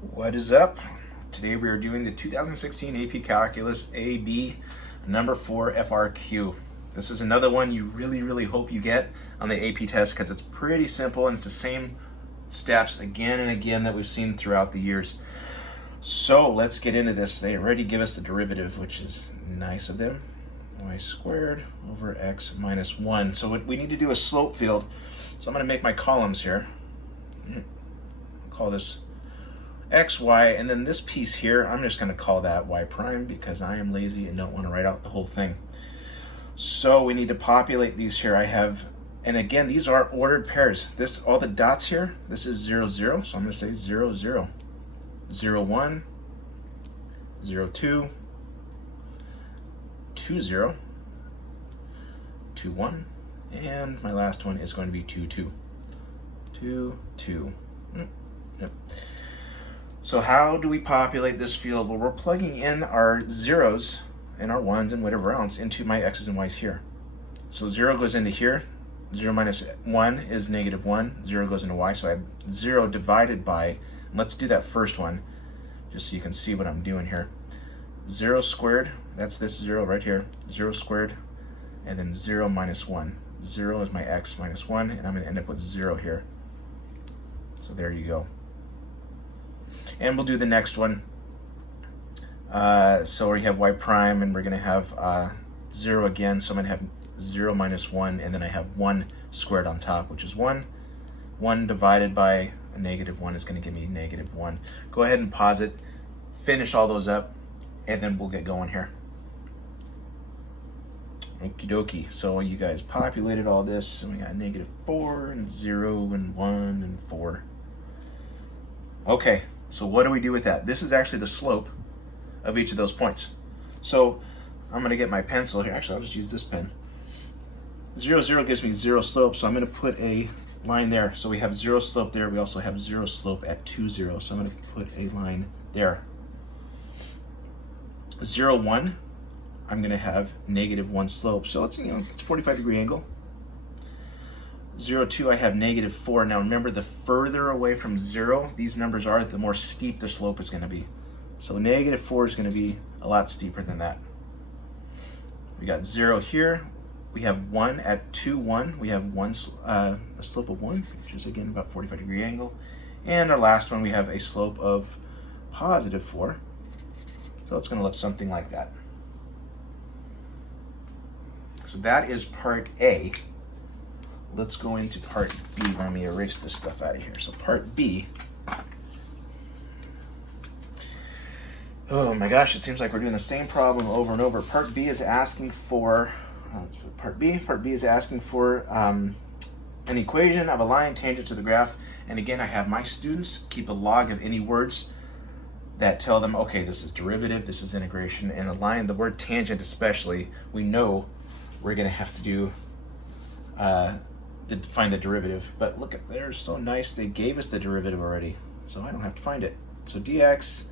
What is up? Today we are doing the 2016 AP Calculus AB number 4 FRQ. This is another one you really hope you get on the AP test because it's pretty simple and it's the same steps again and again that we've seen throughout the years. So let's get into this. They already give us the derivative, which is nice of them. Y squared over x minus 1. So we need to do a slope field. So I'm going to make my columns here. Call this x, y, and then this piece here, I'm just going to call that y prime because I am lazy and don't want to write out the whole thing. So we need to populate these here. I have, and again, these are ordered pairs. This, all the dots here, this is 0, 0. So I'm going to say 0, 0, 0, 1, 0, 2, 2, 0, 2, 1, and my last one is going to be 2, 2, 2, 2. Yep. So how do we populate this field? Well, we're plugging in our zeros and our ones and whatever else into my x's and y's here. So 0 goes into here. 0 minus 1 is negative 1. 0 goes into y, so I have 0 divided by, let's do that first one, just so you can see what I'm doing here. 0 squared, that's this 0 right here. 0 squared, and then 0 minus 1. 0 is my x minus 1, and I'm going to end up with 0 here. So there you go. And we'll do the next one. So we have y prime, and we're going to have 0 again. So I'm going to have 0 minus 1, and then I have 1 squared on top, which is 1. 1 divided by a negative 1 is going to give me negative 1. Go ahead and pause it, finish all those up, and then we'll get going here. Okie dokie. So you guys populated all this, and we got negative 4, and 0, and 1, and 4. Okay. So what do we do with that? This is actually the slope of each of those points. So I'm going to get my pencil here. Actually, I'll just use this pen. 0, 0 gives me 0 slope, so I'm going to put a line there. So we have 0 slope there. We also have 0 slope at 2, 0. So I'm going to put a line there. 0, 1, I'm going to have negative 1 slope. So it's, it's a 45-degree angle. 0, 2, I have negative 4. Now remember, the further away from 0 these numbers are, the more steep the slope is going to be. So negative 4 is going to be a lot steeper than that. We got 0 here. We have 1 at 2, 1. We have a slope of 1, which is again about 45-degree angle. And our last one, we have a slope of positive 4. So it's going to look something like that. So that is part A. Let's go into part B. Let me erase this stuff out of here. So part B. Oh my gosh, it seems like we're doing the same problem over and over. Part B is asking for, part B is asking for an equation of a line tangent to the graph. And again, I have my students keep a log of any words that tell them, okay, this is derivative, this is integration, and a line, the word tangent especially, we know we're gonna have to do find the derivative. But look, they're so nice, they gave us the derivative already, so I don't have to find it. So dx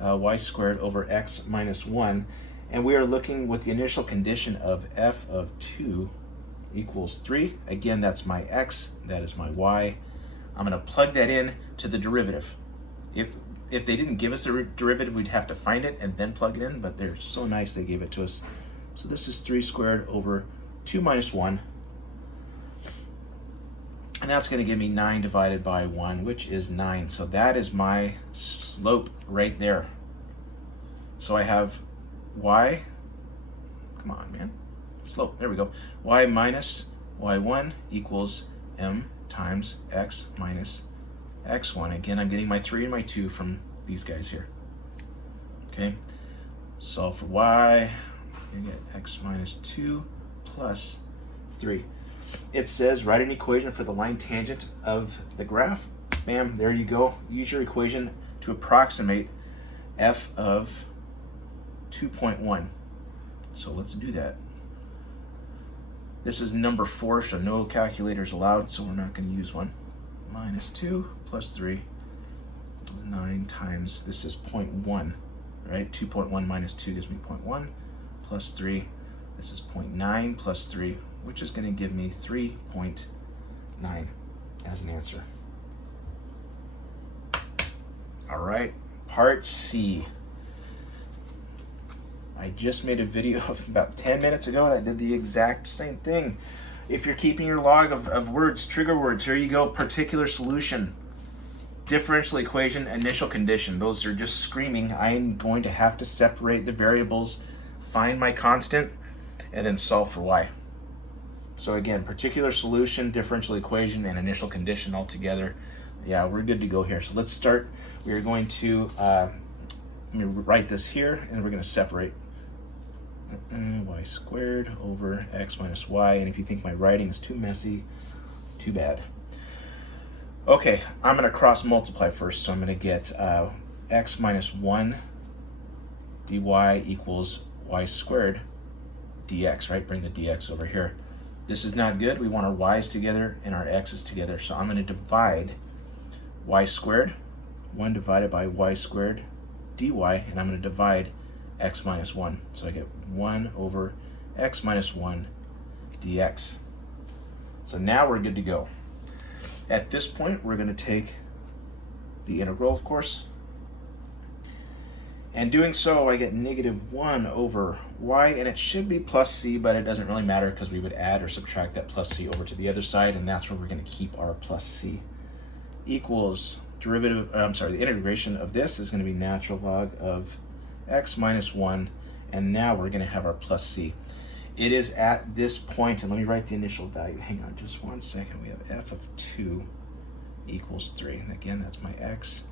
y squared over x minus 1, and we are looking with the initial condition of f of 2 equals 3. Again, that's my x, that is my y. I'm going to plug that in to the derivative. If they didn't give us a derivative, we'd have to find it and then plug it in, but they're so nice they gave it to us. So this is 3 squared over 2 minus 1. And that's going to give me 9 divided by 1, which is 9. So that is my slope right there. So I have y, come on, man, slope, there we go. Y minus y1 equals m times x minus x1. Again, I'm getting my 3 and my 2 from these guys here. Okay, solve for y, you get x minus 2 plus 3. It says write an equation for the line tangent of the graph. Bam, there you go. Use your equation to approximate f of 2.1. So let's do that. This is number 4, so no calculators allowed, so we're not going to use one. Minus 2 plus 3 is 9 times, this is 0.1, right? 2.1 minus 2 gives me 0.1 plus 3. This is 0.9 plus 3, which is going to give me 3.9 as an answer. All right, part C. I just made a video about 10 minutes ago that did the exact same thing. If you're keeping your log of words, trigger words, here you go, particular solution, differential equation, initial condition. Those are just screaming. I'm going to have to separate the variables, find my constant, and then solve for y. So again, particular solution, differential equation, and initial condition all together. Yeah, we're good to go here. So let's start. We are going to, let me write this here, and we're going to separate y squared over x minus y. And if you think my writing is too messy, too bad. Okay, I'm going to cross multiply first. So I'm going to get x minus 1 dy equals y squared dx, right? Bring the dx over here. This is not good. We want our y's together and our x's together. So I'm going to divide y squared, 1 divided by y squared dy, and I'm going to divide x minus 1. So I get 1 over x minus 1 dx. So now we're good to go. At this point, we're going to take the integral, of course. And doing so, I get negative 1 over y, and it should be plus c, but it doesn't really matter because we would add or subtract that plus c over to the other side, and that's where we're going to keep our plus c. Equals the integration of this is going to be natural log of x minus 1, and now we're going to have our plus c. It is at this point, and let me write the initial value. Hang on just 1 second. We have f of 2 equals 3. And again, that's my x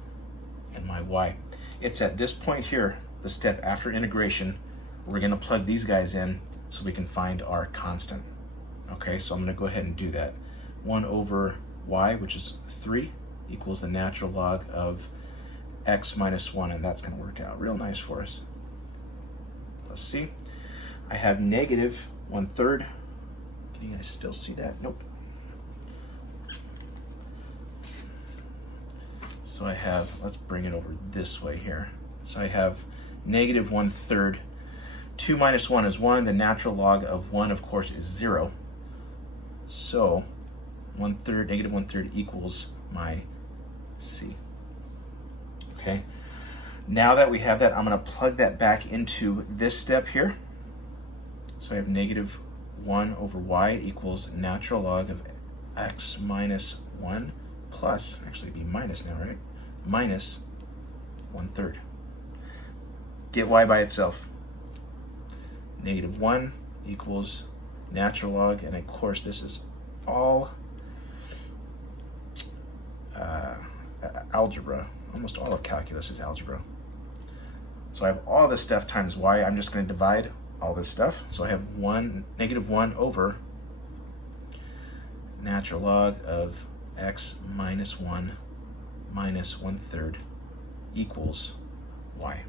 and my y. It's at this point here, the step after integration, we're going to plug these guys in so we can find our constant. Okay, so I'm going to go ahead and do that. 1 over y, which is 3, equals the natural log of x minus 1, and that's going to work out real nice for us. Let's see. I have negative 1/3. Can you guys still see that? Nope. So I have, let's bring it over this way here. So I have negative 1/3. 2 minus 1 is 1. The natural log of 1, of course, is 0. So 1/3, negative 1/3 equals my c. Okay. Now that we have that, I'm going to plug that back into this step here. So I have negative 1 over y equals natural log of x minus 1 plus, actually it'd be minus now, right? Minus 1/3. Get y by itself. Negative 1 equals natural log, and of course this is all algebra. Almost all of calculus is algebra. So I have all this stuff times y. I'm just going to divide all this stuff. So I have negative 1 over natural log of x minus 1 minus 1/3 equals y.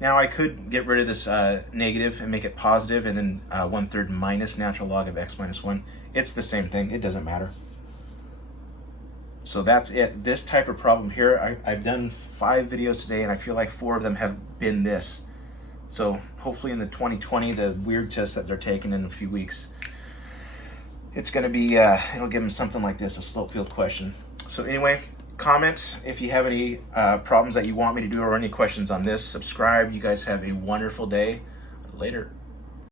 Now I could get rid of this negative and make it positive, and then 1/3 minus natural log of x minus 1. It's the same thing. It doesn't matter. So that's it. This type of problem here, I've done 5 videos today, and I feel like 4 of them have been this. So hopefully in the 2020, the weird test that they're taking in a few weeks, it's going to be, it'll give them something like this, a slope field question. So anyway, comment if you have any problems that you want me to do or any questions on this. Subscribe. You guys have a wonderful day. Later.